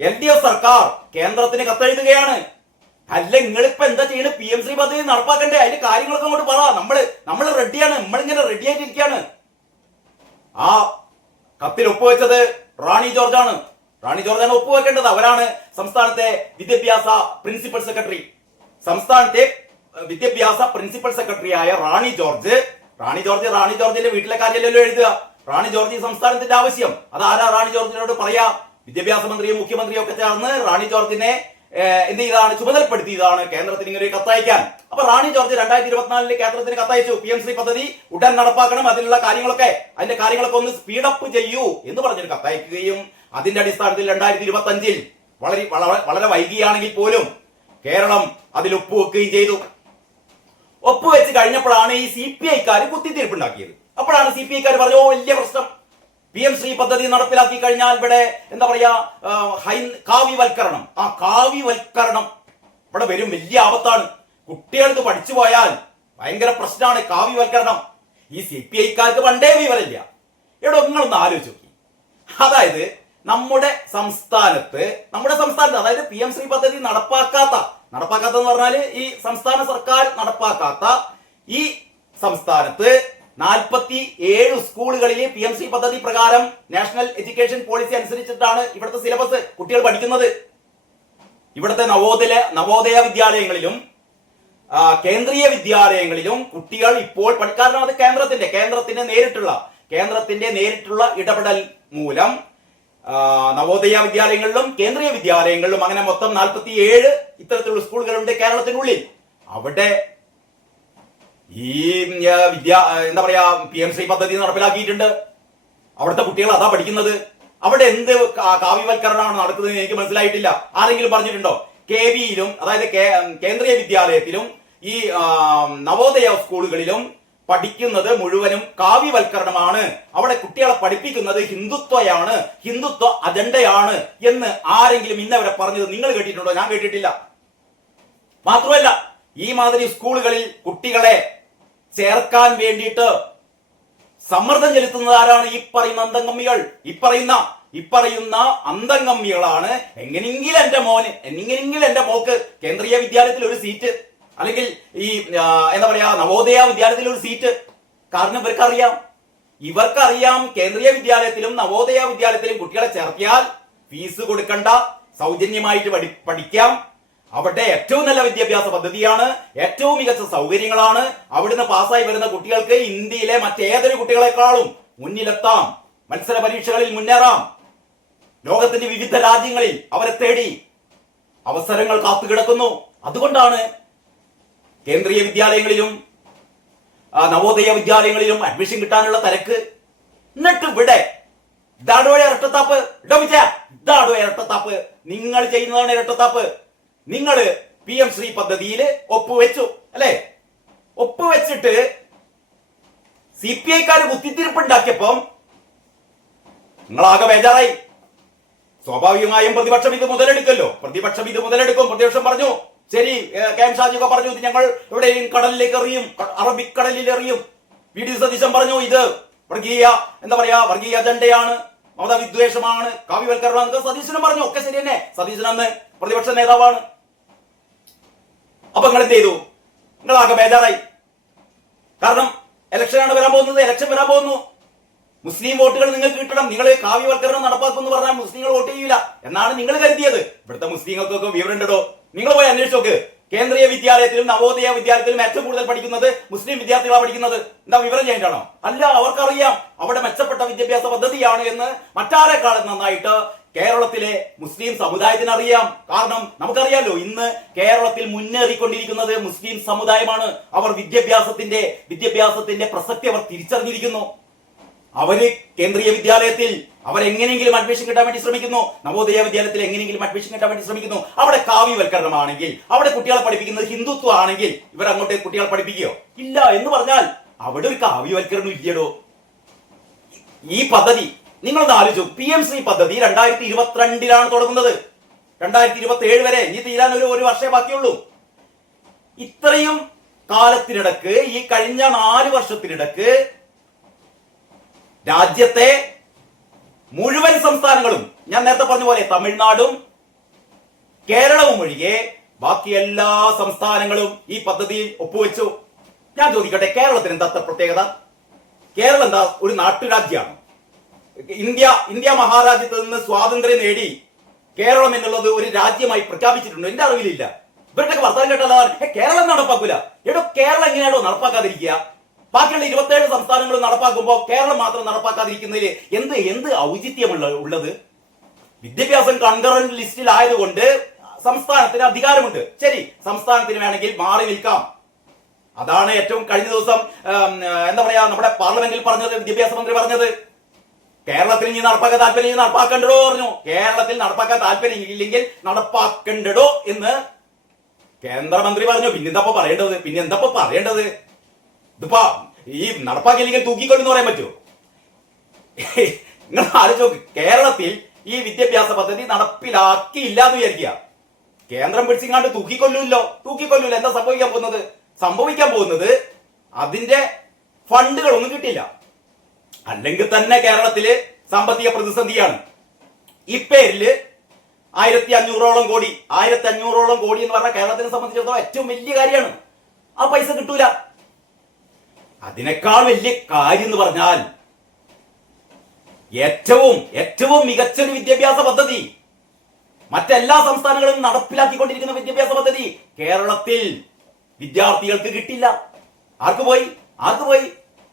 LDF സർക്കാർ കേന്ദ്രത്തിന് കത്തെഴുതുകയാണ്. അല്ല, നിങ്ങളിപ്പോ എന്താ ചെയ്യണത്? PM ശ്രീ പദ്ധതി നടപ്പാക്കണ്ടേ? അതിന്റെ കാര്യങ്ങളൊക്കെ അങ്ങോട്ട് പറ. നമ്മള് റെഡിയാണ്, നമ്മളിങ്ങനെ റെഡി ആയിട്ടിരിക്കുകയാണ്. ആ കത്തിൽ ഒപ്പുവെച്ചത് റാണി ജോർജാണ്. റാണി ജോർജാണ് ഒപ്പുവെക്കേണ്ടത്. അവരാണ് സംസ്ഥാനത്തെ വിദ്യാഭ്യാസ പ്രിൻസിപ്പൽ സെക്രട്ടറി. സംസ്ഥാനത്തെ വിദ്യാഭ്യാസ പ്രിൻസിപ്പൽ സെക്രട്ടറിയായ റാണി ജോർജിന്റെ വീട്ടിലെ കാര്യമല്ലല്ലോ എഴുതുക. റാണി ജോർജ് ഈ സംസ്ഥാനത്തിന്റെ ആവശ്യം. അത് ആരാ റാണി ജോർജിനോട് പറയാ? വിദ്യാഭ്യാസ മന്ത്രിയും മുഖ്യമന്ത്രിയും ഒക്കെ ചേർന്ന് റാണി ജോർജിനെ എന്ത് ചെയ്താണ്? ചുമതലപ്പെടുത്തിയതാണ് കേന്ദ്രത്തിന് ഇങ്ങനെ ഒരു കത്തയക്കാൻ. അപ്പൊ റാണി ജോർജ് 2024 കേന്ദ്രത്തിന് കത്തയച്ചു. PM-ശ്രീ പദ്ധതി ഉടൻ നടപ്പാക്കണം, അതിനുള്ള അതിന്റെ കാര്യങ്ങളൊക്കെ ഒന്ന് സ്പീഡപ്പ് ചെയ്യൂ എന്ന് പറഞ്ഞൊരു കത്തയക്കുകയും അതിന്റെ അടിസ്ഥാനത്തിൽ 2025 വളരെ വൈകിയാണെങ്കിൽ പോലും കേരളം അതിൽ ഒപ്പുവെക്കുകയും ചെയ്തു. ഒപ്പുവെച്ച് കഴിഞ്ഞപ്പോഴാണ് ഈ CPI-ക്കാർ കുത്തിത്തിരിപ്പുണ്ടാക്കിയത്. അപ്പോഴാണ് CPI-ക്കാർ പറഞ്ഞു, വലിയ പ്രശ്നം, PM-ശ്രീ പദ്ധതി നടപ്പിലാക്കി കഴിഞ്ഞാൽ ഇവിടെ എന്താ പറയാ കാവ്യവൽക്കരണം, ആ കാവ്യവൽക്കരണം ഇവിടെ വരും, വലിയ ആപത്താണ്, കുട്ടികൾക്ക് പഠിച്ചു പോയാൽ ഭയങ്കര പ്രശ്നമാണ് കാവ്യവൽക്കരണം. ഈ CPI-ക്കാർക്ക് പണ്ടേ വിവരമില്ല. ഇവിടെ നിങ്ങളൊന്ന് ആലോചിച്ച് നോക്കി. അതായത് നമ്മുടെ സംസ്ഥാനത്ത് അതായത് PM-ശ്രീ പദ്ധതി നടപ്പാക്കാത്തെന്ന് പറഞ്ഞാല് ഈ സംസ്ഥാന സർക്കാർ നടപ്പാക്കാത്ത ഈ സംസ്ഥാനത്ത് 47 സ്കൂളുകളിൽ PM-ശ്രീ പദ്ധതി പ്രകാരം നാഷണൽ എഡ്യൂക്കേഷൻ പോളിസി അനുസരിച്ചിട്ടാണ് ഇവിടുത്തെ സിലബസ് കുട്ടികൾ പഠിക്കുന്നത്. ഇവിടുത്തെ നവോദയ വിദ്യാലയങ്ങളിലും കേന്ദ്രീയ വിദ്യാലയങ്ങളിലും കുട്ടികൾ ഇപ്പോൾ കാരണം അത് കേന്ദ്രത്തിന്റെ നേരിട്ടുള്ള ഇടപെടൽ മൂലം നവോദയ വിദ്യാലയങ്ങളിലും കേന്ദ്രീയ വിദ്യാലയങ്ങളിലും അങ്ങനെ മൊത്തം 47 ഇത്തരത്തിലുള്ള സ്കൂളുകളുണ്ട് കേരളത്തിനുള്ളിൽ. അവിടെ ഈ എന്താ പറയാ PM-ശ്രീ പദ്ധതി നടപ്പിലാക്കിയിട്ടുണ്ട്. അവിടുത്തെ കുട്ടികൾ അതാ പഠിക്കുന്നത്. അവിടെ എന്ത് കാവ്യവൽക്കരണമാണ് നടക്കുന്നത് എനിക്ക് മനസ്സിലായിട്ടില്ല. ആരെങ്കിലും പറഞ്ഞിട്ടുണ്ടോ? KV-യിലും അതായത് കേന്ദ്രീയ വിദ്യാലയത്തിലും ഈ നവോദയ സ്കൂളുകളിലും പഠിക്കുന്നത് മുഴുവനും കാവ്യവൽക്കരണമാണ്, അവിടെ കുട്ടികളെ പഠിപ്പിക്കുന്നത് ഹിന്ദുത്വ അജണ്ടയാണ് എന്ന് ആരെങ്കിലും ഇന്നവരെ പറഞ്ഞത് നിങ്ങൾ കേട്ടിട്ടുണ്ടോ? ഞാൻ കേട്ടിട്ടില്ല. മാത്രമല്ല ഈ മാതിരി സ്കൂളുകളിൽ കുട്ടികളെ ചേർക്കാൻ വേണ്ടിയിട്ട് സമ്മർദ്ദം ചെലുത്തുന്നത് ആരാണ്? ഈ പറയുന്ന അന്തംഗമ്മികൾ. ഈ പറയുന്ന അന്തംഗമ്മികളാണ് എങ്ങനെയെങ്കിലും എന്റെ മോക്ക് കേന്ദ്രീയ വിദ്യാലയത്തിൽ ഒരു സീറ്റ്, അല്ലെങ്കിൽ ഈ എന്താ പറയാ നവോദയ വിദ്യാലയത്തിൽ ഒരു സീറ്റ്. കാരണം ഇവർക്കറിയാം കേന്ദ്രീയ വിദ്യാലയത്തിലും നവോദയ വിദ്യാലയത്തിലും കുട്ടികളെ ചേർത്തിയാൽ ഫീസ് കൊടുക്കണ്ട, സൗജന്യമായിട്ട് പഠിക്കാം, അവിടെ ഏറ്റവും നല്ല വിദ്യാഭ്യാസ പദ്ധതിയാണ്, ഏറ്റവും മികച്ച സൗകര്യങ്ങളാണ്, അവിടുന്ന് പാസ്സായി വരുന്ന കുട്ടികൾക്ക് ഇന്ത്യയിലെ മറ്റേതൊരു കുട്ടികളെക്കാളും മുന്നിലെത്താം, മത്സര പരീക്ഷകളിൽ മുന്നേറാം, ലോകത്തിന്റെ വിവിധ രാജ്യങ്ങളിൽ അവരെ തേടി അവസരങ്ങൾ കാത്തുകിടക്കുന്നു. അതുകൊണ്ടാണ് കേന്ദ്രീയ വിദ്യാലയങ്ങളിലും നവോദയ വിദ്യാലയങ്ങളിലും അഡ്മിഷൻ കിട്ടാനുള്ള തിരക്ക്. എന്നിട്ട് ഇവിടെ ഇതാടോ ഇരട്ടത്താപ്പ്, ഇതാടോ ഇരട്ടത്താപ്പ്, നിങ്ങൾ ചെയ്യുന്നതാണ് ഇരട്ടത്താപ്പ്. നിങ്ങൾ PM-ശ്രീ പദ്ധതിയിൽ ഒപ്പുവെച്ചു അല്ലെ? ഒപ്പുവെച്ചിട്ട് CPI-ക്കാർ കുത്തിത്തിരിപ്പുണ്ടാക്കിയപ്പം നിങ്ങളാകെ ബേജാറായി. സ്വാഭാവികമായും പ്രതിപക്ഷം ഇത് മുതലെടുക്കും. പ്രതിപക്ഷം പറഞ്ഞു, ശരി, KM ഷാജി ഒക്കെ പറഞ്ഞു ഇത് ഞങ്ങൾ എവിടെയും കടലിലേക്ക് എറിയും, അറബിക്കടലിൽ എറിയും. VD സതീശൻ പറഞ്ഞു ഇത് വർഗീയ അജണ്ടയാണ്, മതവിദ്വേഷമാണ്, കാവ്യവൽക്കരണം. സതീശനും പറഞ്ഞു, ഒക്കെ ശരി തന്നെ. സതീശൻ അന്ന് പ്രതിപക്ഷ നേതാവാണ്. അപ്പൊ നിങ്ങൾ എന്ത് ചെയ്തു? നിങ്ങളാകെ ബേജാറായി. കാരണം ഇലക്ഷൻ വരാൻ പോകുന്നു. മുസ്ലിം വോട്ടുകൾ നിങ്ങൾക്ക് കിട്ടണം. നിങ്ങൾ കാവ്യവൽക്കരണം നടപ്പാക്കുമെന്ന് പറഞ്ഞാൽ മുസ്ലിങ്ങൾ വോട്ട് ചെയ്യില്ല എന്നാണ് നിങ്ങൾ കരുതിയത്. ഇവിടുത്തെ മുസ്ലിങ്ങൾക്കൊക്കെ വിവരമുണ്ടോ? നിങ്ങൾ പോയി അന്വേഷിച്ച് നോക്ക്. കേന്ദ്രീയ വിദ്യാലയത്തിലും നവോദയ വിദ്യാലയത്തിലും ഏറ്റവും കൂടുതൽ പഠിക്കുന്നത് മുസ്ലിം വിദ്യാർത്ഥികളാണ് പഠിക്കുന്നത്. എന്താ വിവരം ചെയ്യേണ്ടാണോ? അല്ല, അവർക്കറിയാം അവിടെ മെച്ചപ്പെട്ട വിദ്യാഭ്യാസ പദ്ധതിയാണ് എന്ന് മറ്റാരെക്കാളും നന്നായിട്ട് കേരളത്തിലെ മുസ്ലിം സമുദായത്തിന് അറിയാം. കാരണം നമുക്കറിയാലോ, ഇന്ന് കേരളത്തിൽ മുന്നേറിക്കൊണ്ടിരിക്കുന്നത് മുസ്ലിം സമുദായമാണ്. അവർ വിദ്യാഭ്യാസത്തിന്റെ പ്രസക്തി അവർ തിരിച്ചറിഞ്ഞിരിക്കുന്നു. അവര് കേന്ദ്രീയ വിദ്യാലയത്തിൽ അവരെങ്ങനെയെങ്കിലും അഡ്മിഷൻ കിട്ടാൻ വേണ്ടി ശ്രമിക്കുന്നു, നവോദയ വിദ്യാലയത്തിൽ എങ്ങനെയെങ്കിലും അഡ്മിഷൻ കിട്ടാൻ വേണ്ടി ശ്രമിക്കുന്നു. അവിടെ കാവ്യവൽക്കരണമാണെങ്കിൽ, അവിടെ കുട്ടികളെ പഠിപ്പിക്കുന്നത് ഹിന്ദുത്വം ആണെങ്കിൽ ഇവർ അങ്ങോട്ട് കുട്ടികളെ പഠിപ്പിക്കുകയോ? ഇല്ല എന്ന് പറഞ്ഞാൽ അവിടെ ഒരു കാവ്യവൽക്കരണം ഇല്ലടോ. ഈ പദ്ധതി നിങ്ങളൊന്ന് ആലോചിച്ചു. PM-ശ്രീ പദ്ധതി 2022 തുടങ്ങുന്നത്, 2027 വരെ, ഇനി തീരാൻ ഒരു വർഷമേ ബാക്കിയുള്ളൂ. ഇത്രയും കാലത്തിനിടക്ക്, ഈ കഴിഞ്ഞ 4 വർഷത്തിനിടക്ക് രാജ്യത്തെ മുഴുവൻ സംസ്ഥാനങ്ങളും, ഞാൻ നേരത്തെ പറഞ്ഞ പോലെ തമിഴ്നാടും കേരളവും ഒഴികെ ബാക്കി എല്ലാ സംസ്ഥാനങ്ങളും ഈ പദ്ധതിയിൽ ഒപ്പുവെച്ചു. ഞാൻ ചോദിക്കട്ടെ, കേരളത്തിന് എന്താ പ്രത്യേകത? കേരളം എന്താ ഒരു നാട്ടുരാജ്യമാണ്? ഇന്ത്യ മഹാരാജ്യത്ത് നിന്ന് സ്വാതന്ത്ര്യം നേടി കേരളം എന്നുള്ളത് ഒരു രാജ്യമായി പ്രഖ്യാപിച്ചിട്ടുണ്ട്. എന്റെ അറിവിലില്ല. ഇവരുടെയൊക്കെ വർത്തമാനം കേട്ടല്ലോ കേരളം നടപ്പാക്കൂല. എടോ കേരളം എങ്ങനെയാണോ നടപ്പാക്കാതിരിക്കുക? ബാക്കിയുള്ള 27 സംസ്ഥാനങ്ങൾ നടപ്പാക്കുമ്പോൾ കേരളം മാത്രം നടപ്പാക്കാതിരിക്കുന്നതിൽ എന്ത് ഉള്ളത്? വിദ്യാഭ്യാസം കൺകറന്റ് ലിസ്റ്റിൽ ആയതുകൊണ്ട് സംസ്ഥാനത്തിന് അധികാരമുണ്ട്. ശരി, സംസ്ഥാനത്തിന് വേണമെങ്കിൽ മാറി നിൽക്കാം. അതാണ് ഏറ്റവും കഴിഞ്ഞ ദിവസം എന്താ പറയാ നമ്മുടെ പാർലമെന്റിൽ പറഞ്ഞത്, വിദ്യാഭ്യാസ മന്ത്രി പറഞ്ഞത്. കേരളത്തിൽ നീ നടപ്പാക്കാൻ താല്പര്യം നടപ്പാക്കണ്ടോ പറഞ്ഞു. കേരളത്തിൽ നടപ്പാക്കാൻ താല്പര്യം ഇല്ലെങ്കിൽ നടപ്പാക്കണ്ടോ എന്ന് കേന്ദ്രമന്ത്രി പറഞ്ഞു. പിന്നെന്താ പറയേണ്ടത്? ഇതിപ്പോ ഈ നടപ്പാക്കിയില്ലെങ്കിൽ തൂക്കിക്കൊണ്ടെന്ന് പറയാൻ പറ്റുമോ? നിങ്ങൾ ആലോചിച്ച് നോക്ക്. കേരളത്തിൽ ഈ വിദ്യാഭ്യാസ പദ്ധതി നടപ്പിലാക്കിയില്ല എന്ന് വിചാരിക്കുക. കേന്ദ്രം പിടിച്ചിങ്ങാണ്ട് തൂക്കിക്കൊല്ലൂല്ലോ. എന്താ സംഭവിക്കാൻ പോകുന്നത് അതിന്റെ ഫണ്ടുകളൊന്നും കിട്ടില്ല. അല്ലെങ്കിൽ തന്നെ കേരളത്തില് സാമ്പത്തിക പ്രതിസന്ധിയാണ്. ഇപ്പേരില് 1500ഓളം കോടി എന്ന് പറഞ്ഞാൽ കേരളത്തിനെ സംബന്ധിച്ചിടത്തോളം ഏറ്റവും വലിയ കാര്യമാണ്. ആ പൈസ കിട്ടൂല. അതിനേക്കാൾ വലിയ കാര്യം എന്ന് പറഞ്ഞാൽ ഏറ്റവും മികച്ചൊരു വിദ്യാഭ്യാസ പദ്ധതി, മറ്റെല്ലാ സംസ്ഥാനങ്ങളും നടപ്പിലാക്കിക്കൊണ്ടിരിക്കുന്ന വിദ്യാഭ്യാസ പദ്ധതി കേരളത്തിൽ വിദ്യാർത്ഥികൾക്ക് കിട്ടില്ല. ആർക്ക് പോയി?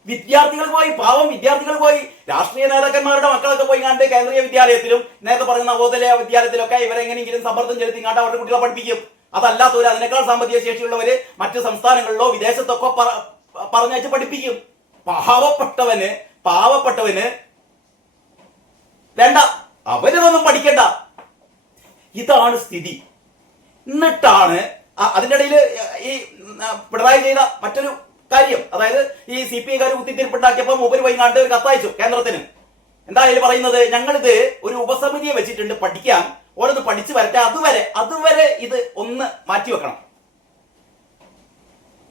വിദ്യാർത്ഥികൾ പോയി. പാവം വിദ്യാർത്ഥികൾ പോയി. രാഷ്ട്രീയ നേതാക്കന്മാരുടെ മക്കളൊക്കെ പോയി കണ്ട് കേന്ദ്രീയ വിദ്യാലയത്തിലും നേരത്തെ പറയുന്ന നവോദയ വിദ്യാലയത്തിലൊക്കെ ഇവരെങ്ങനെയെങ്കിലും സമ്മർദ്ദം ചെലുത്തി കണ്ട് അവരുടെ കുട്ടികളെ പഠിപ്പിക്കും. അതല്ലാത്തവര്, അതിനേക്കാൾ സാമ്പത്തിക ശേഷിയുള്ളവര് മറ്റു സംസ്ഥാനങ്ങളിലോ വിദേശത്തൊക്കെ പറഞ്ഞയച്ച് പഠിപ്പിക്കും. പാവപ്പെട്ടവന് വേണ്ട, അവരിതൊന്നും പഠിക്കണ്ട. ഇതാണ് സ്ഥിതി. എന്നിട്ടാണ് അതിന്റെ ഇടയിൽ ഈ പിണറായി ചെയ്ത മറ്റൊരു കാര്യം, അതായത് ഈ CPI കുത്തിത്തിരിപ്പുണ്ടാക്കിയപ്പോൾ മൂപ്പര് വൈകാണ്ട് ഒരു കത്തയച്ചു കേന്ദ്രത്തിന്. എന്തായാലും പറയുന്നത്, ഞങ്ങളിത് ഒരു ഉപസമിതിയെ വെച്ചിട്ടുണ്ട് പഠിക്കാൻ, ഓരോന്ന് പഠിച്ചു വരട്ടെ, അതുവരെ ഇത് ഒന്ന് മാറ്റിവെക്കണം.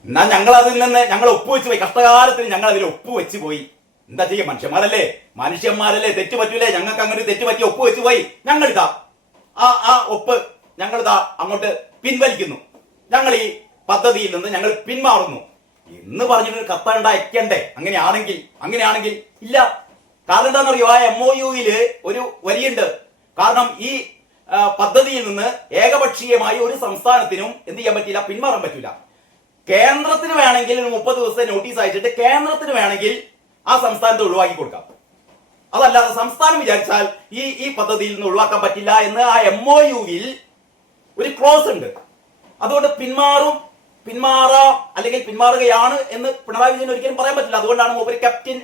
എന്നാ ഞങ്ങൾ ഒപ്പുവെച്ച് പോയി. കഷ്ടകാലത്തിന് ഞങ്ങൾ അതിൽ ഒപ്പുവെച്ച് പോയി. എന്താ ചെയ്യാ? മനുഷ്യന്മാരല്ലേ, തെറ്റ് പറ്റൂലേ? ഞങ്ങൾക്ക് അങ്ങനെ തെറ്റ് പറ്റി ഒപ്പുവെച്ച് പോയി. ഞങ്ങളിതാ ആ ഒപ്പ് ഞങ്ങളിതാ അങ്ങോട്ട് പിൻവലിക്കുന്നു. ഞങ്ങൾ ഈ പദ്ധതിയിൽ നിന്ന് ഞങ്ങൾ പിന്മാറുന്നു എന്ന് പറഞ്ഞിട്ട് കത്തണ്ടാക്കണ്ടേ? അങ്ങനെയാണെങ്കിൽ ഇല്ല. കാരണം എന്താണെന്നറിയോ? ആ MOUയില് ഒരു വരിയുണ്ട്. കാരണം ഈ പദ്ധതിയിൽ നിന്ന് ഏകപക്ഷീയമായി ഒരു സംസ്ഥാനത്തിനും എന്ത് ചെയ്യാൻ പറ്റില്ല, പിന്മാറാൻ പറ്റില്ല. കേന്ദ്രത്തിന് വേണമെങ്കിൽ 30 ദിവസത്തെ നോട്ടീസ് അയച്ചിട്ട് കേന്ദ്രത്തിന് വേണമെങ്കിൽ ആ സംസ്ഥാനത്തെ ഒഴിവാക്കി കൊടുക്കാം. അതല്ലാതെ സംസ്ഥാനം വിചാരിച്ചാൽ ഈ പദ്ധതിയിൽ നിന്ന് ഒഴിവാക്കാൻ പറ്റില്ല എന്ന് ആ MOUവിൽ ഒരു ക്ലോസ് ഉണ്ട്. അതുകൊണ്ട് പിന്മാറാം അല്ലെങ്കിൽ പിന്മാറുകയാണ് എന്ന് പിണറായി വിജയൻ ഒരിക്കലും പറയാൻ പറ്റില്ല. അതുകൊണ്ടാണ് മൂപ്പര് ക്യാപ്റ്റൻ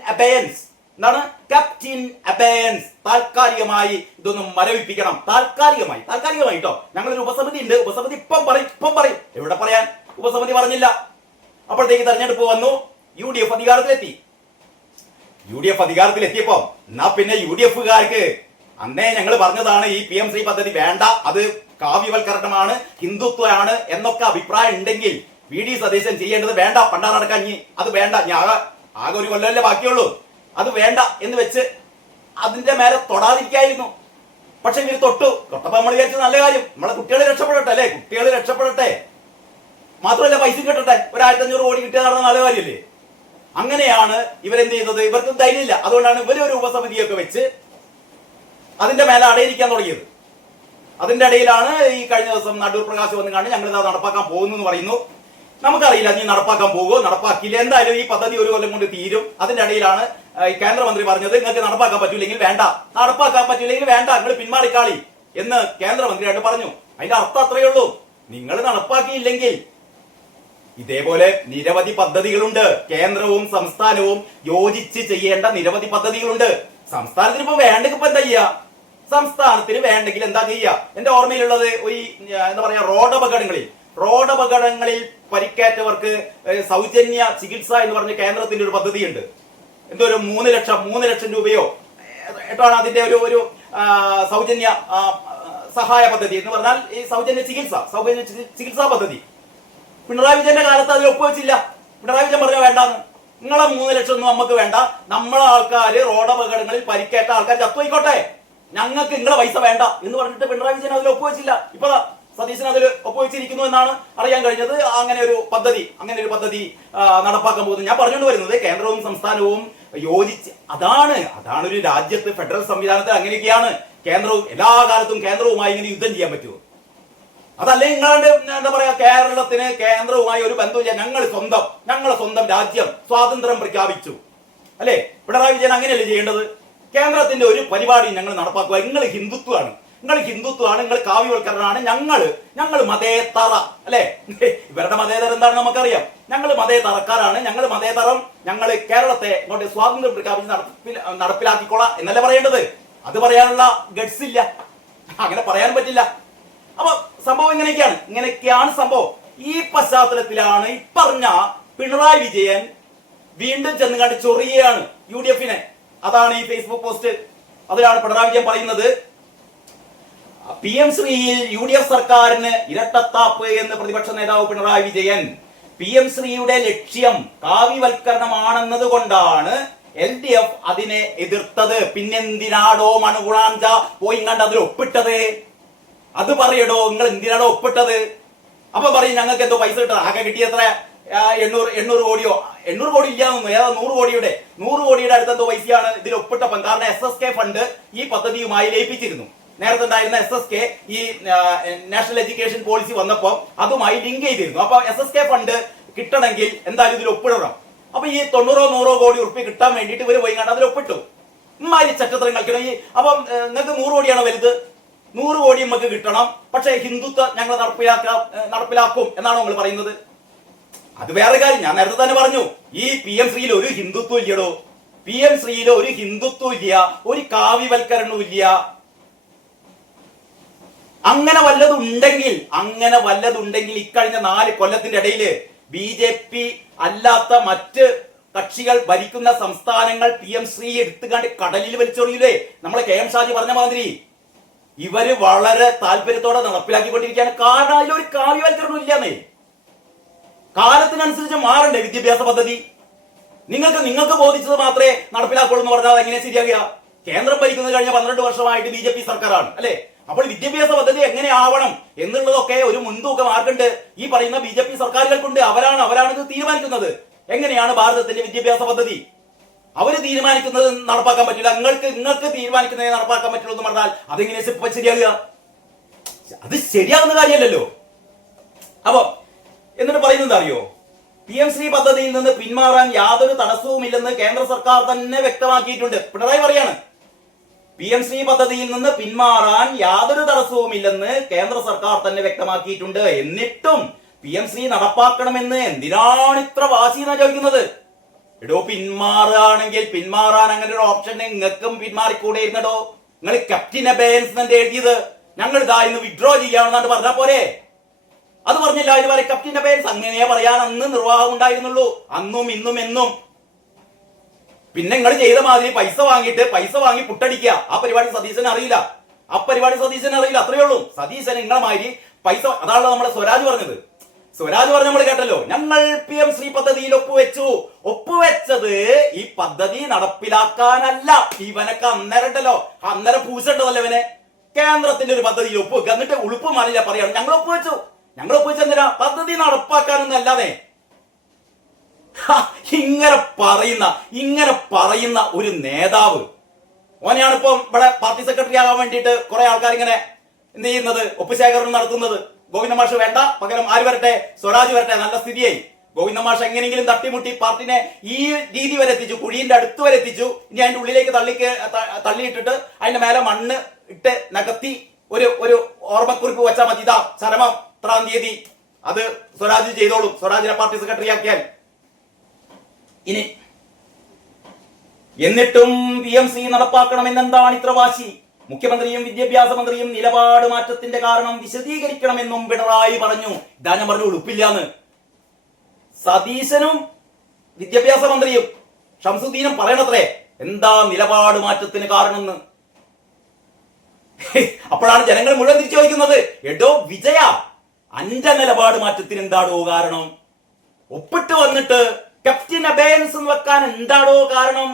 അബയൻസ്, താൽക്കാലികമായി ഇതൊന്നും മരവിപ്പിക്കണം. താൽക്കാലികമായി കേട്ടോ. ഞങ്ങളൊരു ഉപസമിതി ഉണ്ട്. ഉപസമിതി ഇപ്പം പറയും. എവിടെ പറയാൻ? ഉപസമിതി പറഞ്ഞില്ല. അപ്പോഴത്തേക്ക് തെരഞ്ഞെടുപ്പ് വന്നു. UDF അധികാരത്തിലെത്തിയപ്പോ എന്നാ പിന്നെ UDFകാർക്ക് അന്നേ ഞങ്ങൾ പറഞ്ഞതാണ് ഈ PMC പദ്ധതി വേണ്ട, അത് കാവ്യവൽക്കരണമാണ്, ഹിന്ദുത്വമാണ് എന്നൊക്കെ അഭിപ്രായം ഉണ്ടെങ്കിൽ VD സതീശൻ ചെയ്യേണ്ടത് വേണ്ട, പണ്ടാ നടക്കാൻ അത് വേണ്ട, ആകെ ഒരു കൊല്ലമല്ലേ ബാക്കിയുള്ളൂ, അത് വേണ്ട എന്ന് വെച്ച് അതിന്റെ മേലെ തൊടാതിരിക്കായിരുന്നു. പക്ഷെ ഇവര് തൊട്ടപ്പോ നമ്മൾ വിചാരിച്ചത് നല്ല കാര്യം, നമ്മളെ കുട്ടികൾ രക്ഷപ്പെടട്ടെ, മാത്രമല്ല പൈസ കിട്ടട്ടെ, ഒരു 1500 കോടി കിട്ടിയ നടന്ന നല്ല കാര്യമല്ലേ. അങ്ങനെയാണ് ഇവരെന്ത് ചെയ്യുന്നത്? ഇവർക്ക് ധൈര്യമില്ല. അതുകൊണ്ടാണ് ഇവരൊരു ഉപസമിതിയൊക്കെ വെച്ച് അതിന്റെ മേലെ അടയിരിക്കാൻ തുടങ്ങിയത്. അതിന്റെ ഇടയിലാണ് ഈ കഴിഞ്ഞ ദിവസം നടൂർ പ്രകാശ് വന്ന് കണ്ട് ഞങ്ങൾ ഇത് നടപ്പാക്കാൻ പോകുന്നു എന്ന് പറയുന്നു. നമുക്കറിയില്ല നീ നടപ്പാക്കാൻ പോകുമോ നടപ്പാക്കില്ല. എന്തായാലും ഈ പദ്ധതി ഒരു കൊല്ലം കൊണ്ട് തീരും. അതിന്റെ ഇടയിലാണ് ഈ കേന്ദ്രമന്ത്രി പറഞ്ഞത് നിങ്ങൾക്ക് നടപ്പാക്കാൻ പറ്റൂലെങ്കിൽ വേണ്ട, നിങ്ങൾ പിന്മാറിക്കാളി എന്ന് കേന്ദ്രമന്ത്രിയായിട്ട് പറഞ്ഞു. അതിന്റെ അർത്ഥം അത്രയേ ഉള്ളൂ. നിങ്ങൾ നടപ്പാക്കിയില്ലെങ്കിൽ ഇതേപോലെ നിരവധി പദ്ധതികളുണ്ട്. കേന്ദ്രവും സംസ്ഥാനവും യോജിച്ച് ചെയ്യേണ്ട നിരവധി പദ്ധതികളുണ്ട്. സംസ്ഥാനത്തിന് ഇപ്പൊ വേണ്ടെങ്കിൽ ഇപ്പൊ എന്താ ചെയ്യുക? സംസ്ഥാനത്തിന് വേണ്ടെങ്കിൽ എന്താ ചെയ്യുക? എന്റെ ഓർമ്മയിലുള്ളത് ഈ എന്താ പറയാ റോഡപകടങ്ങളിൽ പരിക്കേറ്റവർക്ക് സൗജന്യ ചികിത്സ എന്ന് പറഞ്ഞ കേന്ദ്രത്തിന്റെ ഒരു പദ്ധതിയുണ്ട്. എന്തോ ഒരു 3 ലക്ഷം രൂപയോ ഏട്ടാണ് അതിന്റെ ഒരു സൗജന്യ സഹായ പദ്ധതി എന്ന് പറഞ്ഞാൽ ഈ സൗജന്യ ചികിത്സാ പദ്ധതി. പിണറായി വിജയന്റെ കാലത്ത് അതിൽ ഒപ്പുവെച്ചില്ല. പിണറായി വിജയൻ പറഞ്ഞ വേണ്ടാന്ന്. നിങ്ങളെ 3 ലക്ഷം ഒന്നും നമുക്ക് വേണ്ട, നമ്മളെ ആൾക്കാര് റോഡപകടങ്ങളിൽ പരിക്കേറ്റ ആൾക്കാർ ചത്തുപോയിക്കോട്ടെ, ഞങ്ങൾക്ക് നിങ്ങളെ പൈസ വേണ്ട എന്ന് പറഞ്ഞിട്ട് പിണറായി വിജയൻ അതിൽ ഒപ്പുവെച്ചില്ല. ഇപ്പൊ സതീശൻ അതിൽ ഒപ്പുവെച്ചിരിക്കുന്നു എന്നാണ് അറിയാൻ കഴിഞ്ഞത്. അങ്ങനെ ഒരു പദ്ധതി നടപ്പാക്കാൻ പോകുന്നത്. ഞാൻ പറഞ്ഞുകൊണ്ട് വരുന്നത് കേന്ദ്രവും സംസ്ഥാനവും യോജിച്ച് അതാണ് ഒരു രാജ്യത്ത് ഫെഡറൽ സംവിധാനത്തിൽ അങ്ങനെയൊക്കെയാണ്. കേന്ദ്രവും എല്ലാ കാലത്തും കേന്ദ്രവുമായി ഇങ്ങനെ യുദ്ധം ചെയ്യാൻ പറ്റുമോ? അതല്ലേ നിങ്ങളുടെ എന്താ പറയാ, കേരളത്തിന് കേന്ദ്രവുമായി ഒരു ബന്ധമില്ല, ഞങ്ങളെ സ്വന്തം രാജ്യം സ്വാതന്ത്ര്യം പ്രഖ്യാപിച്ചു അല്ലെ? പിണറായി വിജയൻ അങ്ങനെയല്ലേ ചെയ്യേണ്ടത്? കേന്ദ്രത്തിന്റെ ഒരു പരിപാടി ഞങ്ങൾ നടപ്പാക്കുക. നിങ്ങൾ ഹിന്ദുത്വമാണ്, നിങ്ങൾ കാവ്യവൽക്കരണമാണ്, ഞങ്ങൾ മതേതറ അല്ലെ? ഇവരുടെ മതേതരം എന്താണെന്ന് നമുക്കറിയാം. ഞങ്ങൾ മതേതറക്കാരാണ്, ഞങ്ങൾ കേരളത്തെ ഇങ്ങോട്ട് സ്വാതന്ത്ര്യം പ്രഖ്യാപിച്ച് നടപ്പിലാക്കിക്കോളാം എന്നല്ലേ പറയേണ്ടത്? അത് പറയാനുള്ള ഗഡ്സ് ഇല്ല, അങ്ങനെ പറയാൻ പറ്റില്ല. അപ്പൊ സംഭവം ഇങ്ങനെയൊക്കെയാണ് സംഭവം. ഈ പശ്ചാത്തലത്തിലാണ് ഇപ്പറഞ്ഞ പിണറായി വിജയൻ വീണ്ടും ചെന്ന് കണ്ട് ചൊറിയാണ് UDF-നെ. അതാണ് ഈ ഫേസ്ബുക്ക് പോസ്റ്റ്. അതിലാണ് പിണറായി വിജയൻ പറയുന്നത്, PM ശ്രീയിൽ UDF സർക്കാരിന് ഇരട്ടത്താപ്പ് എന്ന് പ്രതിപക്ഷ നേതാവ് പിണറായി വിജയൻ. PM ശ്രീയുടെ ലക്ഷ്യം കാവ്യവൽക്കരണമാണെന്നത് കൊണ്ടാണ് LDF അതിനെ എതിർത്തത്. പിന്നെന്തിനാടോ മണുകുളാഞ്ച പോയി കണ്ട് അതിൽ ഒപ്പിട്ടത്? അത് പറയടോ, നിങ്ങൾ എന്തിനാണോ ഒപ്പിട്ടത്? അപ്പൊ പറയും ഞങ്ങൾക്ക് എന്തോ പൈസ കിട്ടണം. ആകെ കിട്ടിയത്ര 800 കോടിയോ 800 കോടി ഇല്ലാന്നു, ഏതാ 100 കോടിയുടെ അടുത്തെന്തോ പൈസയാണ് ഇതിൽ ഒപ്പിട്ടപ്പം. കാരണം SSK ഫണ്ട് ഈ പദ്ധതിയുമായി ലയിപ്പിച്ചിരുന്നു. നേരത്തെ ഉണ്ടായിരുന്ന SSK ഈ നാഷണൽ എഡ്യൂക്കേഷൻ പോളിസി വന്നപ്പോൾ അതുമായി ലിങ്ക് ചെയ്തിരുന്നു. അപ്പൊ SSK ഫണ്ട് കിട്ടണമെങ്കിൽ എന്തായാലും ഇതിൽ ഒപ്പിടണം. അപ്പൊ ഈ 90-100 കോടി ഉറുപ്പിക കിട്ടാൻ വേണ്ടിയിട്ട് ഇവര് പോയി കണ്ട് അതിൽ ഒപ്പിട്ടു. ഇമാരി ചട്ടത്തരം കളിക്കണം. അപ്പൊ നിങ്ങൾക്ക് 100 കോടിയാണോ വലുത്? 100 കോടി നമുക്ക് കിട്ടണം, പക്ഷേ ഹിന്ദുത്വം ഞങ്ങൾ നടപ്പിലാക്കും എന്നാണോ നിങ്ങൾ പറയുന്നത്? അത് വേറെ കാര്യം. ഞാൻ നേരത്തെ തന്നെ പറഞ്ഞു, ഈ PM ശ്രീയിൽ ഒരു ഹിന്ദുത്വം ഇല്ലടോ. PM ശ്രീയിൽ ഒരു ഹിന്ദുത്വം ഇല്ല, ഒരു കാവ്യവൽക്കരണവും ഇല്ല. അങ്ങനെ വല്ലതുണ്ടെങ്കിൽ ഇക്കഴിഞ്ഞ 4 കൊല്ലത്തിന്റെ ഇടയിൽ BJP അല്ലാത്ത മറ്റ് കക്ഷികൾ ഭരിക്കുന്ന സംസ്ഥാനങ്ങൾ PM ശ്രീ എടുത്തുകാണ്ട് കടലിൽ വലിച്ചെറിയില്ലേ? നമ്മളെ KM ഷാജി പറഞ്ഞ മാതിരി ഇവര് വളരെ താല്പര്യത്തോടെ നടപ്പിലാക്കിക്കൊണ്ടിരിക്കുകയാണ്. കാരണം അതിലൊരു കാവ്യവൽക്കരണം ഇല്ലാന്നേ. കാലത്തിനനുസരിച്ച് മാറണ്ടേ വിദ്യാഭ്യാസ പദ്ധതി? നിങ്ങൾക്ക് ബോധിച്ചത് മാത്രമേ നടപ്പിലാക്കുള്ളൂ എന്ന് പറഞ്ഞാൽ എങ്ങനെ ശരിയാകുക? കേന്ദ്രം ഭരിക്കുന്നത് കഴിഞ്ഞ 12 വർഷമായിട്ട് BJP സർക്കാരാണ് അല്ലെ? അപ്പോൾ വിദ്യാഭ്യാസ പദ്ധതി എങ്ങനെ ആവണം എന്നുള്ളതൊക്കെ ഒരു മുൻതൂക്കം ആർക്കുണ്ട്? ഈ പറയുന്ന BJP സർക്കാരുകൾക്കുണ്ട്. അവരാണ് ഇത് തീരുമാനിക്കുന്നത്. എങ്ങനെയാണ് ഭാരതത്തിന്റെ വിദ്യാഭ്യാസ പദ്ധതി അവര് തീരുമാനിക്കുന്നത് നടപ്പാക്കാൻ പറ്റില്ല. നിങ്ങൾക്ക് തീരുമാനിക്കുന്നതേ നടപ്പാക്കാൻ പറ്റുള്ളൂ എന്ന് പറഞ്ഞാൽ അതെങ്ങനെ ശരിയാകുക? അത് ശരിയാകുന്ന കാര്യമല്ലല്ലോ. അപ്പൊ എന്നിട്ട് പറയുന്നത് അറിയോ? PM ശ്രീ പദ്ധതിയിൽ നിന്ന് പിന്മാറാൻ യാതൊരു തടസ്സവുമില്ലെന്ന് കേന്ദ്ര സർക്കാർ തന്നെ വ്യക്തമാക്കിയിട്ടുണ്ട്. പിണറായി പറയാണ്, PM ശ്രീ പദ്ധതിയിൽ നിന്ന് പിന്മാറാൻ യാതൊരു തടസ്സവുമില്ലെന്ന് കേന്ദ്ര സർക്കാർ തന്നെ വ്യക്തമാക്കിയിട്ടുണ്ട്. എന്നിട്ടും PM ശ്രീ നടപ്പാക്കണമെന്ന് എന്തിനാണ് ഇത്ര വാശി എന്നാ ചോദിക്കുന്നത്? എടോ, പിന്മാറാൻ അങ്ങനെ ഒരു ഓപ്ഷൻ നിങ്ങൾക്കും പിന്മാറിക്കൂടെ ഇരുന്നടോ? നിങ്ങൾ ക്യാപ്റ്റൻ അബേൻസ്മെന്റ് എഴുതിയത് ഞങ്ങൾ ഇതാ ഇന്ന് വിഡ്രോ ചെയ്യാമെന്നാണ് പറഞ്ഞാൽ പോരെ? അത് പറഞ്ഞില്ല. ഇത് പറയും ക്യാപ്റ്റൻ അബേൻസ്. അങ്ങനെ പറയാൻ അന്ന് നിർവാഹം ഉണ്ടായിരുന്നുള്ളൂ, അന്നും ഇന്നും എന്നും. പിന്നെ നിങ്ങൾ ചെയ്ത മാതിരി പൈസ വാങ്ങി പുട്ടടിക്കുക. ആ പരിപാടി സതീശന് അറിയില്ല. അത്രയേ ഉള്ളൂ. സതീശന് നിങ്ങളെ മാതിരി പൈസ, അതാണല്ലോ നമ്മളെ സ്വരാജ് പറഞ്ഞത്. നമ്മൾ കേട്ടല്ലോ, ഞങ്ങൾ PM ശ്രീ പദ്ധതിയിൽ ഒപ്പുവെച്ചത് ഈ പദ്ധതി നടപ്പിലാക്കാനല്ല. ഇവനൊക്കെ അന്നേരം പൂച്ചണ്ടതല്ല ഇവനെ. കേന്ദ്രത്തിന്റെ ഒരു പദ്ധതിയിൽ ഒപ്പുവെക്കുക, എന്നിട്ട് ഉളുപ്പ് മാറില്ല പറയാണ് ഞങ്ങൾ ഒപ്പുവെച്ചെന്തിനാ? പദ്ധതി നടപ്പാക്കാനൊന്നും അല്ലാതെ. ഇങ്ങനെ പറയുന്ന ഒരു നേതാവ്, ഓനെയാണ് ഇപ്പം ഇവിടെ പാർട്ടി സെക്രട്ടറി ആകാൻ വേണ്ടിയിട്ട് കുറെ ആൾക്കാർ ഇങ്ങനെ എന്ത് ചെയ്യുന്നത്, ഒപ്പുശേഖരണം നടത്തുന്നത്. ഗോവിന്ദ മാഷ് വേണ്ട, പകരം ആര് വരട്ടെ? സ്വരാജ് വരട്ടെ. നല്ല സ്ഥിതിയായി. ഗോവിന്ദ മാഷ് എങ്ങനെയെങ്കിലും തട്ടിമുട്ടി പാർട്ടിനെ ഈ രീതി വരെ എത്തിച്ചു, കുഴിന്റെ അടുത്ത് വരെ എത്തിച്ചു. ഇനി അതിന്റെ ഉള്ളിലേക്ക് തള്ളിയിട്ടിട്ട് അതിന്റെ മേലെ മണ്ണ് ഇട്ട് നകത്തി ഒരു ഓർമ്മക്കുറിപ്പ് വെച്ചാൽ മതി. ഇതാ ചരമം 3-ാം തീയതി. അത് സ്വരാജ് ചെയ്തോളും, സ്വരാജിനെ പാർട്ടി സെക്രട്ടറി ആക്കിയാൽ. ഇനി എന്നിട്ടും PM ശ്രീ നടപ്പാക്കണമെന്ന് എന്താണ് ഇത്ര വാശി? മുഖ്യമന്ത്രിയും വിദ്യാഭ്യാസ മന്ത്രിയും നിലപാട് മാറ്റത്തിന്റെ കാരണം വിശദീകരിക്കണമെന്നും പിണറായി പറഞ്ഞു. ഇതാ ഞാൻ പറഞ്ഞു ഉളുപ്പില്ലാന്ന്. സതീശനും വിദ്യാഭ്യാസ മന്ത്രിയും ഷംസുദ്ദീനും പറയണത്രേ എന്താ നിലപാട് മാറ്റത്തിന് കാരണം. അപ്പോഴാണ് ജനങ്ങൾ മുഴുവൻ തിരിച്ചു ചോദിക്കുന്നത്, എടോ വിജയ, അന്റെ നിലപാട് മാറ്റത്തിന് എന്താടോ കാരണം? ഒപ്പിട്ട് വന്നിട്ട് ക്യാപ്റ്റൻ അബേൻസ് വെക്കാൻ എന്താടോ കാരണം?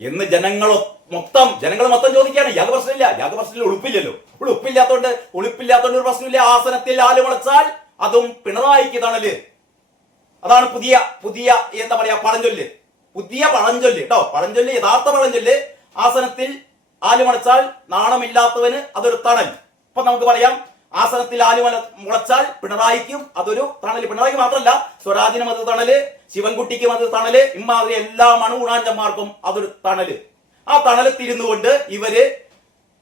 എന്ന് ജനങ്ങൾ മൊത്തം ചോദിക്കുകയാണ്. യാതൊരു പ്രശ്നമില്ല, യാതൊരു പ്രശ്നമില്ല, ഉളുപ്പില്ലല്ലോ. ഉളുപ്പില്ലാത്തോണ്ട് ഒരു പ്രശ്നമില്ല. ആസനത്തിൽ ആല് മുളച്ചാൽ അതും പിണറായിക്ക് തണല്. അതാണ് പുതിയ എന്താ പറയാ പഴഞ്ചൊല്ല്, പുതിയ പഴഞ്ചൊല്ല് കേട്ടോ. പഴഞ്ചൊല്ല്, യഥാർത്ഥ പഴഞ്ചൊല്ല്. ആസനത്തിൽ ആല് മുളച്ചാൽ നാണമില്ലാത്തവന് അതൊരു തണൽ. ഇപ്പൊ നമുക്ക് പറയാം, ആസനത്തിൽ ആല് മുളച്ചാൽ പിണറായിക്കും അതൊരു തണല്. പിണറായിക്ക് മാത്രമല്ല, സ്വരാജിനും അത് തണല്, ശിവൻകുട്ടിക്കും അത് തണല്, ഇമ്മാതിരി എല്ലാ മണുകൂണാഞ്ചന്മാർക്കും അതൊരു തണല്. ആ തണലത്തിരുന്നു കൊണ്ട് ഇവര്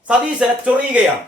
സതീശനെ ചൊറിയുകയാണ്.